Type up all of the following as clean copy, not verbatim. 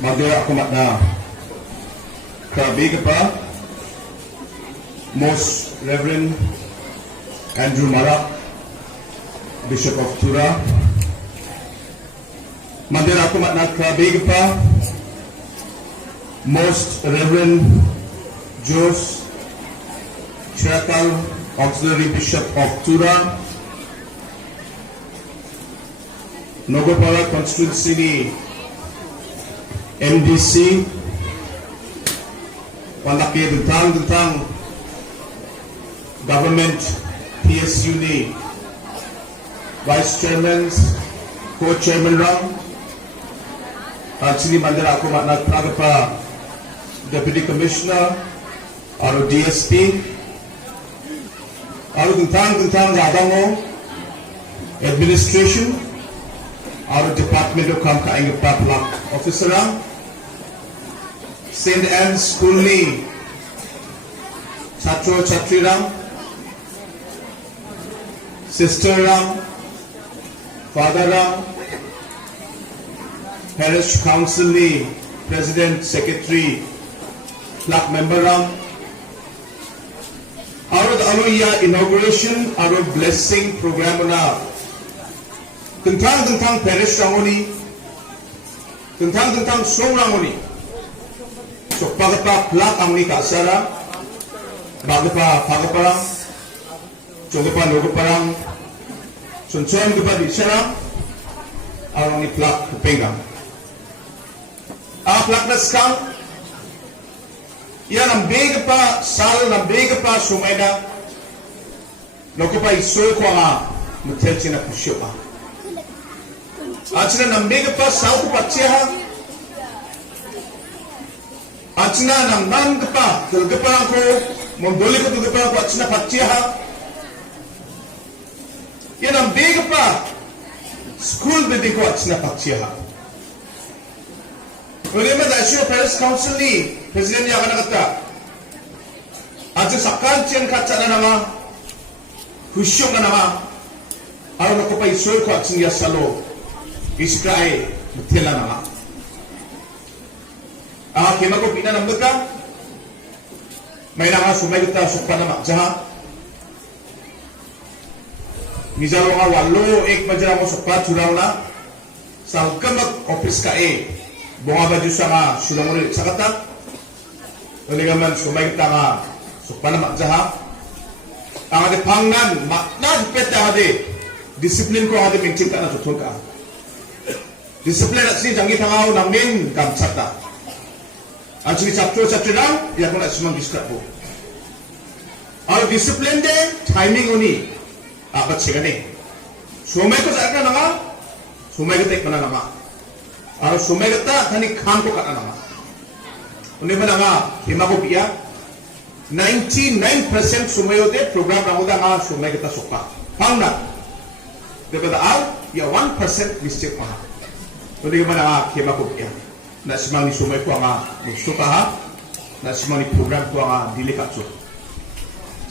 Mandira ako na Krabiga pa, Most Reverend Andrew Marak, Bishop of Tura. Mandira ako na Krabiga pa, Most Reverend Jos Chirakal, Auxiliary Bishop of Tura. Nogopara Constituency MDC, Walaki Dentang Government PSU ni Vice Chairman, Co-Chairman Ram, at sini Mandira ako nagtraga pa Deputy Commissioner, aro DSP, aro Dentang Gadamo, Administration, aro Department of Kamkainga Paplak Officer Ram, St. Anne's School ni Chatro Chatri Ram, Sister Ram, Father Ram, Parish Council ni President, Secretary, Plak Member Ram, aro iya inauguration, aro blessing program na tentang Parish Rangoni, tentang Song Rangoni. So pagapa plak ang ni kasara, bagapa pagaparang, chogapa nogoparang, sunson gapa di sarang, ang ni plak kupengang. Plak na skang, yan ang bega pa, sal na bega pa sumayda, nogapa isoy ko nga, mutelchi na pusyo pa. At sila ng bega pa, sal ko pa tsiyaha, Achina nang nan gapa, gelgeparang ko, membeli ko gelgeparang ko achina patciha. Yan ang big pa, school building ko achina patciha. Ulema National Parish Council ni President niya kanakata. Aja sakal cian kaca na nama, husyong na nama. Araw na ko pa isoy ko achina salo, iskray mutila nama. Kima ko pinanambot ka, may nga sumay kita sukpa na makjaha. Nizaro nga walo, ek majara mo sukpa churaw na, sa kamak office ka bunga ba dyan nga sulang ulit sa kata, ulit man sumay kita nga sukpa na makjaha. Ang ati pangnan, nakipet na ati, disiplin ko ati mintin ka na tutun ka. Disiplin at sinjang itangaw namin kamsata. Ang sini chapter lang, iya ko na sumang discard po. Ang discipline de, timing uni, apat siya gani. Sumay ko sa akin na nga, sumay ko tayo na nga. Ang sumay ko ta, kani kam ko ka na nga. Uni ba na nga, hima ko biya, 99% sumayo de, program na ko da nga, sumay kita sukpa. Pang na. Diba da al, iya 1% mistake pa. Uni ba na nga, hima ko biya. Na simang ni sumay ko nga gusto ka ha, na simang ni program ko nga dili katso.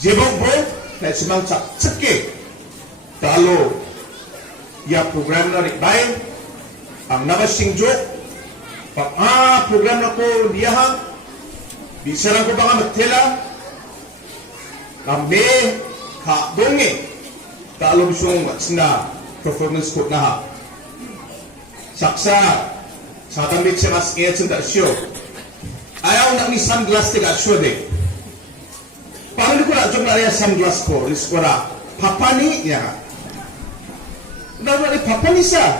Jebok bro, na simang tsake, talo, ya program na rikbayan, ang nabasing joke, program na ko liyahan, bisa lang ko ba nga magtela, kami, donge, talo bisong na performance ko na ha. Saksa, sa tamit siya mas ngayat sa show. Ayaw na ni sunglass tiga show de. Paano ko na jom na rin sunglass ko? Lis ko na, papani niya. Naman ni papani siya.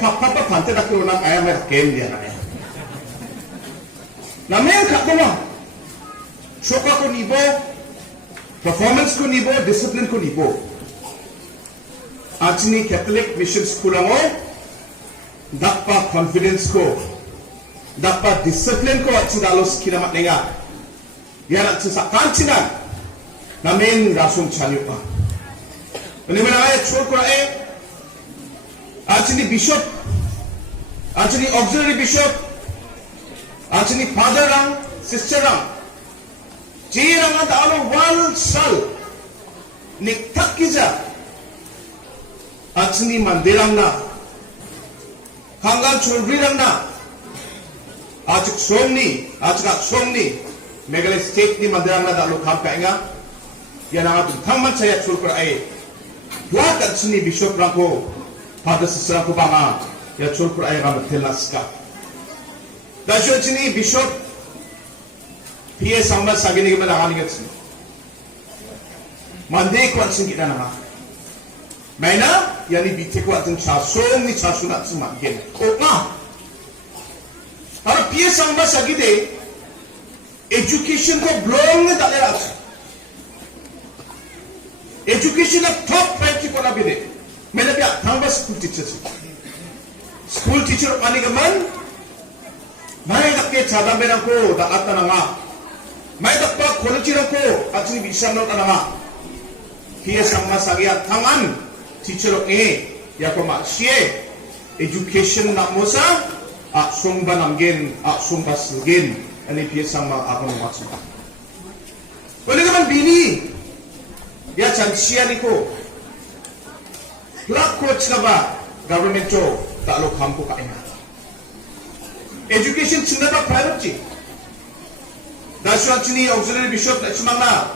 Papa pante na ko lang ayaw may raken niya na. Namin ka mo. Show ka ko nibo, performance ko nibo, discipline ko nibo. At sini Catholic Mission School lang dapat confidence ko, dapat discipline ko at sinalos kinamat nga. Yan at sa kansinan, namin rasong chanyo pa. Ano mo na kaya, sure ko na at sini bishop, at sini auxiliary bishop, at sini father lang, sister lang. Jirang ang taalo, wal sal, niktak kiza, at sini mandirang na, hanggang chulbirang na, Ajak Somni, Ajak Somni, Megale State ni Mandarana da Lokam Kainga, Yananga Tangman Sayat Sulkur Ae, Dua Katsuni Bishop Ranko, Pada Sisranko Banga, Ya Sulkur Ae Ramatelnaska. Dashotini Bishop PS Samba Sagini Malanigatsi. Mande Kwatsin Gidana. Maina, Yani Bitekwatin Chasong ni Chasunatsuman again. Koma. Our PS Samba Sagide, education ko blong na dalarat. Education of top priority ko na bide. May nabiya, tangba school teachers. School teacher manigaman, may nakit sa dami lang ko, daat na nga. May dakpa college lang ko, at sinibisang na nga. PS Samba Sagya, tangan, teacher of yakoma, siye, education na mo sa, sumba namgin, sumba silgin, ani PS Samba ako ng watson. Wala naman bini, ya chan siya ni ko, black coach na ba, government jo, talo kampo kaina. Education sila ba private? Dasyan sini auxiliary bishop na sumanga,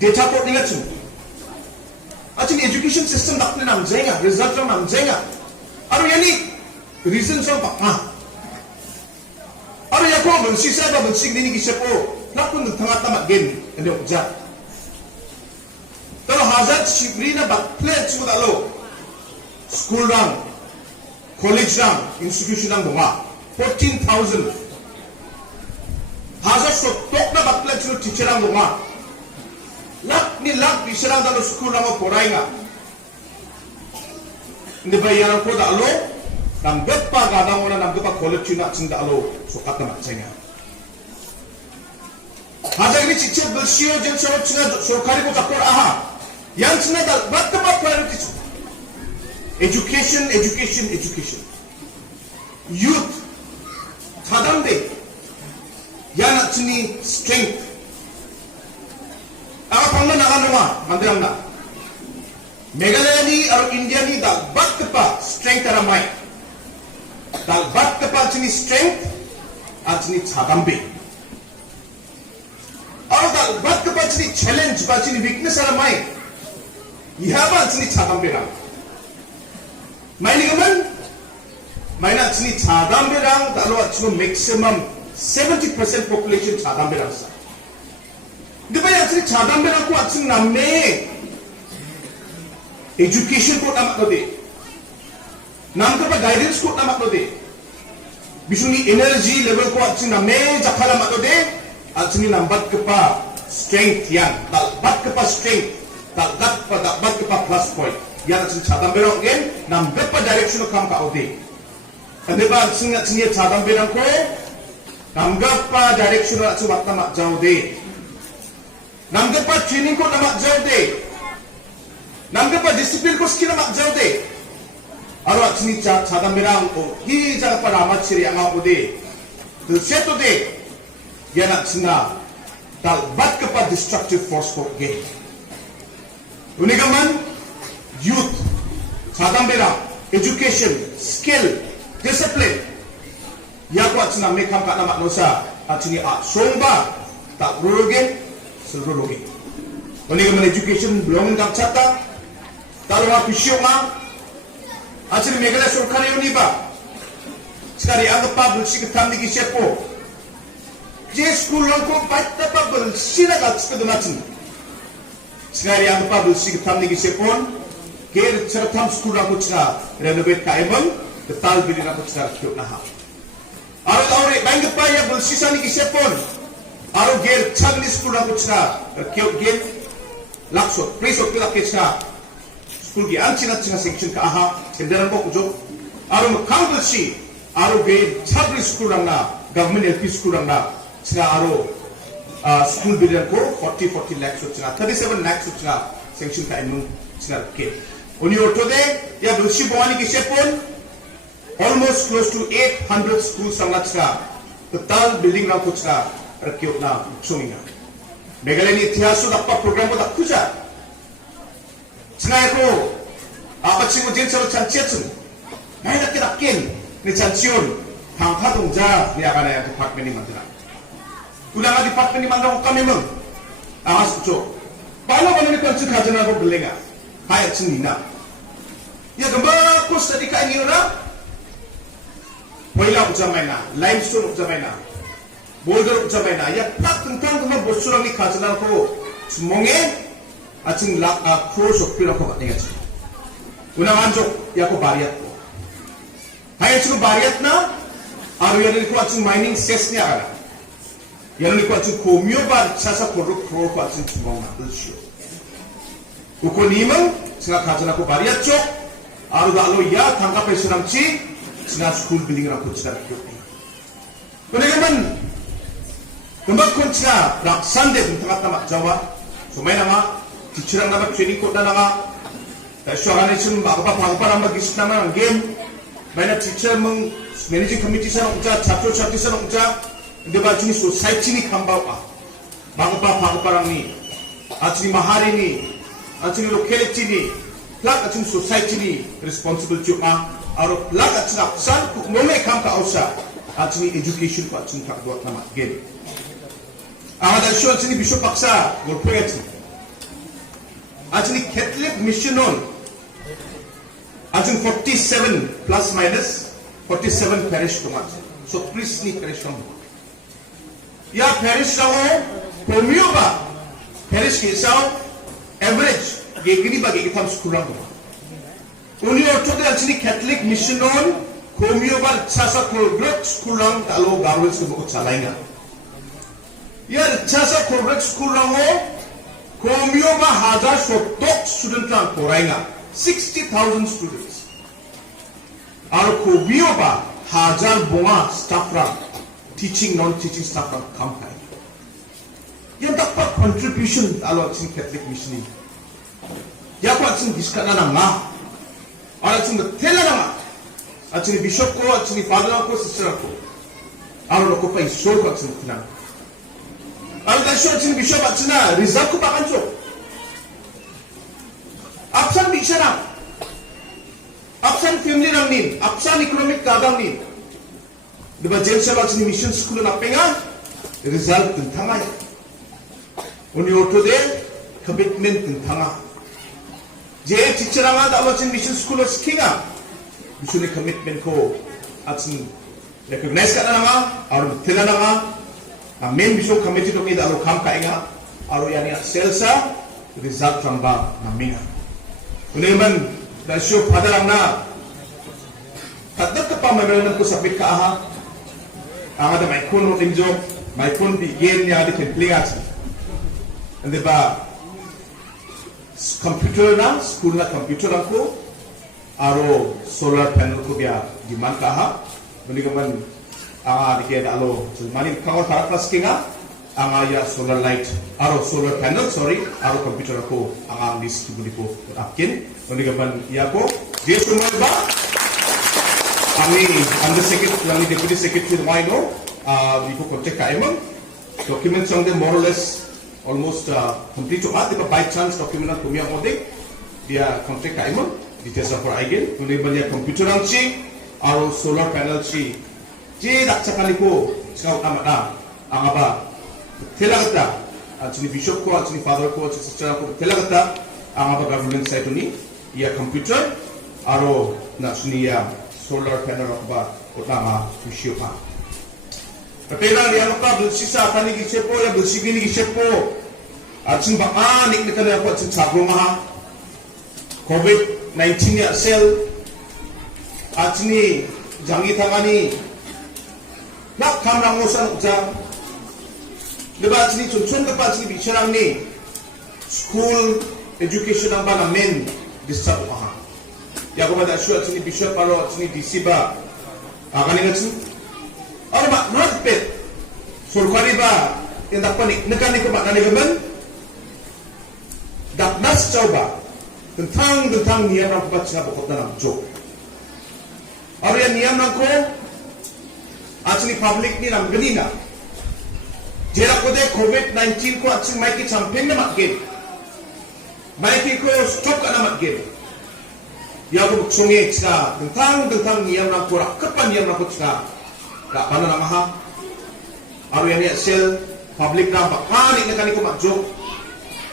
data port nila sum. At sini education system dakne namjenga, result from namjenga. Aro yani reason from pa. Aro yako mansisa ba mansig dini kisepo, lakon nagtangat na magin, ano ja. Pero hazard shibri na bakple sumudalo, school rang, college rang, institution rang bunga, 14,000. Hazard so tok na bakple sumu teacher rang bunga. Lak ni lak bisarang dalo school rang o poray nga. Hindi ba yan ko dalo? Namgat pa gadang wala namgat pa college na ating dalo sukat na matsay nga. Hazard ni teacher bersio jen sorot singa sorkari ko takor aha. Yan singa dal ba't na ba priority su? Education, education, education. Youth, tadamde. Yan at sini strength. Ako pangman na nga, mandirang na. Meghalaya ni aro India ni dal bat pa strength ara mai. Dal bat pa sini strength at sini chadambe. Aro dal bat pa sini challenge ba sini weakness ara mai. Ihaba sini chadambe ra. Mai ni gaman mai na sini chadambe rang dalo at sini maximum 70% population chadambe rang sa. Di ba yan sini chadambe rang ko at sini namme education ko tamak no de. Nam ka pa guidance ko tamak no de. Bisuni energy level ko at sini namme jakhala mak no de. At sini nambat ka pa strength yan. Dalbat ka pa strength. Dalbat ka pa plus point. Yan at sini chadambe rang again. Nambat pa direction ko kam ka o de. Di ba sini chadambe rang ko namgat pa direction at sini wakta mak jao de. Namgat pa training ko tamak jao de. Namgat pa discipline ko skill mak jao de. Aro at sini chadambe rang ko hi jaga pa ramat siri ang ako de. Seto de. Yan at sina dalbat ka pa destructive force ko again. Unigaman, youth, chadambe rang, education, skill, discipline. Yako at sina may kamka na maknosa at sini songba tak rurugin, silrurugin. Unigaman education, belongin kang chata, talo nga pisyo nga, at sini Meghalaya sorkari yun iba. Sekali anggap pa bersih ketam di kisepo. Je school lang ko ba't na pa bersih na kat sekedemacin. Sekali anggap pa bersih ketam di kisepon. Ger certam school lang ko cina renovate kaimon. Detal bilin ako cina kiyok na ha. Aro anggap pa ya bersih sa ni kisepon. Aro ger chag ni school lang ko cina kiyok gen. Laksot, presot kilak ke cina. School gi cina section ka aha. Kendaran ko kujo. Aro makang bersih. Aro ger chag ni school lang na. Government LP school lang na. Cina aro school bilan ko 40 lakhs cina 37 lakhs cina sanction ka imun cina ke oni orto de ya bersih bawani ki sepon almost close to 800 schools sangat cina total building rang ko cina rakyot na suminga Meghalaya ni itihas dapat program ko tak kuja cina ko apa sih mo din sa chanchiatsun nay nakin ni chanchion tangka dongja ni akan ada department ni mandira. Ulang ada department ni mandira kami meng, awas ucap. Paano ba namin kung khajana ko belenga? Hayat sinina. Ya gamba ko study ka niyo na. Koila ujamay na, limestone ujamay na, boulder ujamay na. Ya plak tentang kuma bosurang ni khajana ko semonge ating cross of pira ko katnya. Unang anjok ya ko bariat ko. Hayat ko bariat na. Aru yan ko ating mining cess niya kana. Yan ko ating komyo ba sasa product ko ating semong na tulsyo. Uko nimang singa khajana ko bariat chok. Aru dalo ya tangka pesurangci singa school building ra ko tsar ko. Kunegaman kembak ko tsara raksan de tengah tamak Jawa. Sumay na nga teacher ang naman training ko na nga. Tayo nga nisun bagpa nama gis nama ang game. May na teacher mong managing committee sa nungja, chapter sa nungja. Hindi ba jini society ni kambaw ka. Bagpa lang ni. At ni mahari ni. At ni locality ni. Plak at society ni responsible to ka. Aro plak at sinaksan kung may kam ka ausa. At ni education ko at kakduat naman game. Ang adasyon at ni Bishop Paksa Gorpoyat. At ni Catholic mission on. At 47 plus minus 47 parish tumat. So priest ni parish tumat. Ya parish lang pomyo ba? Parish kisaw average gigini ba gigitam school lang tumat. Uni orthodox at ni Catholic mission on pomyo ba sasa corporate school lang talo government ko salay nga. Ya sasa corporate school lang pomyo ba 1000 student lang poray nga. 60,000 students. Our Kobioba Hajar Bonga staff run, teaching, non-teaching staff run campaign. Yan dapat contribution alo ating Catholic mission. Ya ko ating diskana na nga. Ating tela na nga. Ating bishop ko, ating father ko, sister ko. Aro ko pa iso ko ating tinang. Aro dasyo ating bishop ating na result ko pa kanso. Apsan bisa lang. Apsan family lang nin. Apsan economic kadang nin. Diba James Sabag ni mission school na penga? Result tentang ay. Uni orto de commitment tentang. Je teacher nga daw sa mission school na skinga. Mission commitment ko at recognize ka na nga. Aron tila na nga. Ang main mission committee to kita alo kam kainga. Aro yan yung selsa result tamba na minga. Kunaman, dahil siya padalang na kadat ka pa mayroon ko sapit ka aha ang ada may kuno tinjo may kun bigyan niya di kemplingat and diba computer na school na computer lang ko aro solar panel ko biya di man ka aha kunaman ang di kaya alo manin kawal para plus kinga ang aya solar light aro solar panel aro computer ako ang list ko akin kundi kapan iya ko dia semua ba kami undersecretary kami deputy secretary wino di ko kontak ka emang documents ang more or less almost complete to at by chance document ang kumya modeng dia kontak ka emang details for again kundi kapan ya computer ang si aro solar panel si je daksa ko scout amat na ang aba telagata at ni bishop ko at ni father ko at sister ko telagata ang aba government site ni iya computer aro na suniya solar panel ba utama issue pa kapela niya pa bulsisa pa ni gisepo ya bulsigi ni gisepo at sin baka nik ni kana ko at sin sabro ma COVID-19 ya sel at ni jangi tangani na kamrang usan jang diba sini chunchun ka pa sini bicharang ni school education ang ba namin disab pa ya ko ba sure sini bishop paro sini DC ba kanina sini ano ba not pet surkari ba yung dapat nagkani ko ba nanigaman daknas chow ba tentang niyam ng kubat siya bukot na ng joke ano yan niyam ng ko at sini public ni ng ganina jera ko de COVID-19 ko at sing maiki campaign na matgin. Maiki ko stroke na matgin. Ya ko sungi sa tentang niyam na ko kapan niyam na ko sa Kak paano na maha? Aro yan ya sel public na bakanik na kaniko magjok.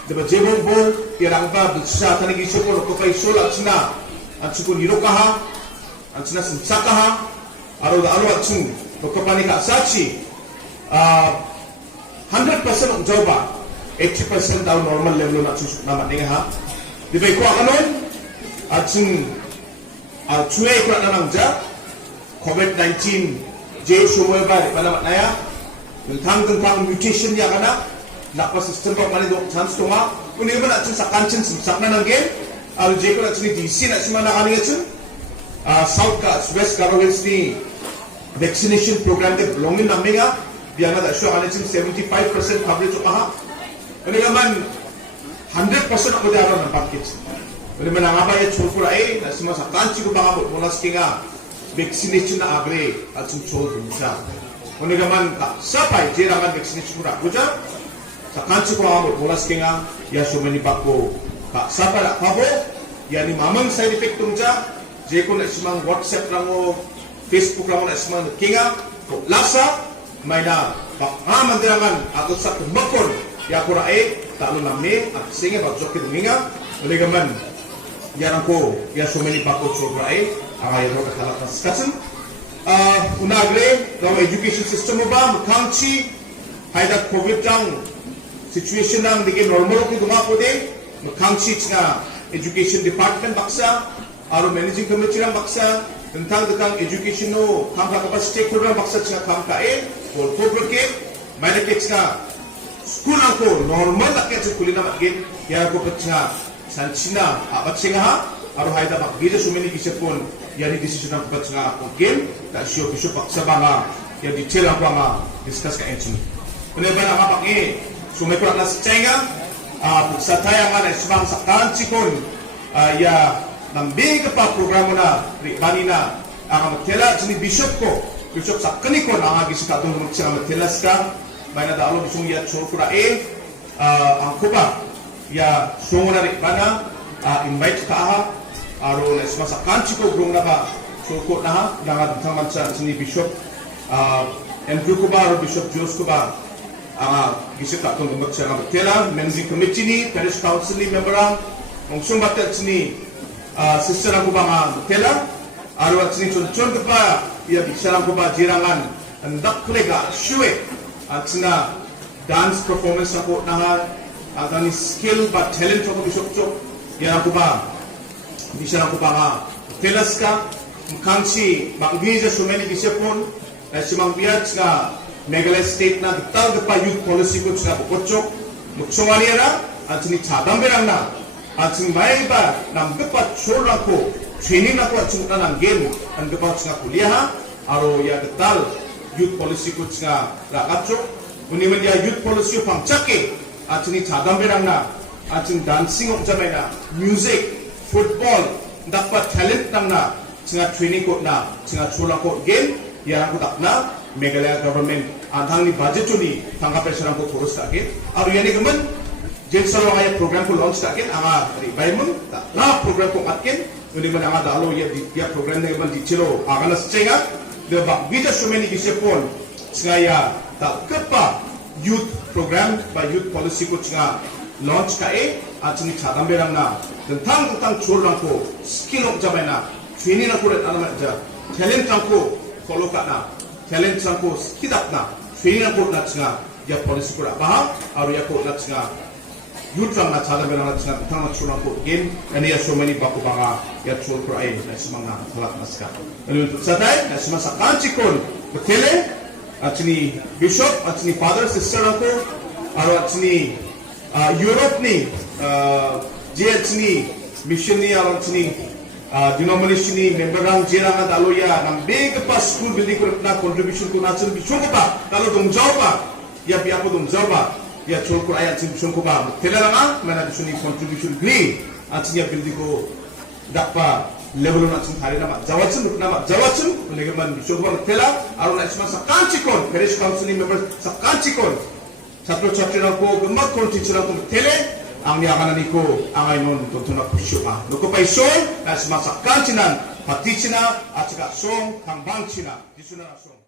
Diba jebong bo pirang ba bisa tanigi sukol ko pay sul at sina at sukol niro kaha at sina sinsakaha aro da aro at sun ko panika sachi 100% ng joba 80% daw normal level na susuk na maninga ha. Diba ko anon at sun chuwe ko na nangja COVID-19 je sumoy ba di pala matnaya tentang mutation ya kana nakpa system ba mali do chance to ma kung iba na sa kanchen sak na nang game al je ko na chini DC na sima na kani chun south ka west governments ni vaccination program de belongin namiga biya na da sure kani chun 75% coverage ha ani man 100% ako de aron ng package ani man nga ba ya chulpura na sima sa kanchi ko ba mula skinga vaccination na agre at chun chol sa Kung man sapay, jiraman vaccination mura. Kuja, sa kansi ko amot, mulas kenga, ya sumani bako, sapay na kabo, ya ni mamang side effect tungja, je ko na isimang WhatsApp lang o, Facebook lang o na isimang kenga, ko lasa, may na, mandirangan, ato sa kumakon, ya ko rae, talo na me, at singa, bagzok kitunginga, kung man, yan ako, ya sumani bako, so rae, ang ayaw ka kalak na skatsin, unagre daw education system ba mukangchi haida covid jang situation nang dige normal ko duma ko de mukangchi nga education department baksa aro managing committee rang baksa tentang education no kamka ka stakeholder baksa nga kamka or program ke management nga school ko normal na kaya school na magin ya ko patsa sanchina abat singa ha aro haida bakgida sumini kisipon yani decision ang patsa nga ako game ta siyo biso paksa ba nga ya detail ang nga discuss ka ensin kuno ba na kapag sumay ko na sa tsenga sa taya nga na ismang sa kanchikon ya ng big pa programa na bani na ang matela sini bishop sa kaniko na ang agis ka doon sa matelas ka may na daalo bisong ya chorkura ang kuba ya sunguna rin bana invite ka aha aro na sa kanchiko grong na ba sulko na ha dangat tangman sa sini bishop Andrew ko ba aro bishop Jules ko ba gisip ka itong gumbag siya ng tela managing committee ni parish council ni member ang sung batat sini sister ang ko ba nga tela aro at sini chon ko ba iya bisarang ko ba jirangan andak kulega shuwe at sina dance performance ako na ha at ang skill ba talent ako bishop chok yan ako ba bisarang ko ba nga telas ka mukangsi magbija sumeni bisipon na simang biyat nga Meghalaya state na gital pa youth policy ko nga bukotsok muksongani na at sini chadamberang na at sini maiba nam gepat cholang ko training na ko at sini nang game ang gepat nga kuliah aro ya gital youth policy ko nga rakatsok uniman ya youth policy pangchake at sini chadamberang na at sini dancing of jamay na music football dapat talent nang na singa training ko na singa cholang ko game yang ko tak na Meghalaya government adhang ni budget ni tangkap peserang ko kurus takin aro yani gaman jen salo kaya program ko launch takin anga revival na program ko atkin uni man anga dalo ya dia program ne gaman dichiro aga na senga de ba bija sumeni bisepon ngaya ta kepa youth program ba youth policy ko nga launch ka at ni chadamberang na tentang chorang ko skill of jamaina training na ko ret alamat ja talent ko follow ka na talent ko skidap na training ko na nga ya policy ko ba aro ya ko na nga youth na chadamberang na nga tentang chorang ko game ani ya so many ba ko ba ya chor ko na simanga halak naska ano sa tay na simasa kanchikon ko tele at ni bishop at ni father sister ako aro at ni Europe ni JH ni mission ni aro ni denomination ni member ang jirang at aloya ng big pa school building ko na contribution ko na sa mission ko pa talo dong jaw pa ya biya ko dong jaw pa ya chol ko ayat sa mission ko pa tela nga mana ni contribution gli at niya building ko dakpa level na chung thari na jawatsun legaman bisogman tela aro na isma sa kanchikon parish council member sa kanchikon satro chapter ko gumag kon teacher ko tele ang yakana niko ang aynon tutuna pusyuma nuko pa ison na isma sa kanchinan patichina at saka song kangbangchina disuna song